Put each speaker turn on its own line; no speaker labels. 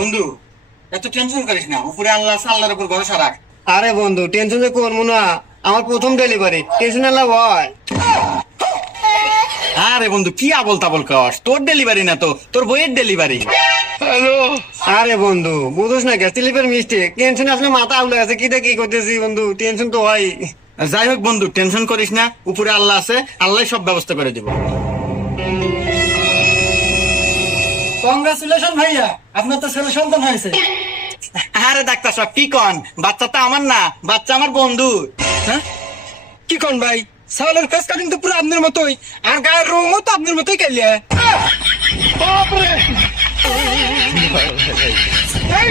বন্ধু। এত টেনশন করিস না উপরে আল্লাহ আছে, আল্লাহর উপর ভরসা রাখ।
আরে বন্ধু টেনশন যে করব না আমার প্রথম ডেলিভারি টেনশন এলা ভয়
আরে বন্ধু কি আবল তাবল কস তোর ডেলিভারি না তো তোর বইয়ের ডেলিভারি
আরে বন্ধু বুঝোস না গ্যাস স্লিপের মিস্টেক টেনশন আসলে মাথা আউলে আছে কি দেখি করতেছি বন্ধু টেনশন তো হয়।
যাই হোক বন্ধু টেনশন করিস না উপরে আল্লাহ আছে আল্লাহ সব ব্যবস্থা করে দিব।
কংগ্রাচুলেশন ভাইয়া। আপনার তো ছেলে সন্তান হয়েছে।
আরে ডাক্তার সাহেব কি কন? বাচ্চা তো আমার না বাচ্চা আমার বন্ধু।
হ্যাঁ? কি কন ভাই? সালের ফেস কাটিং তো পুরো আপনার মতোই আর গায়ের রঙও তো আপনার মতোই কালিয়া। নাই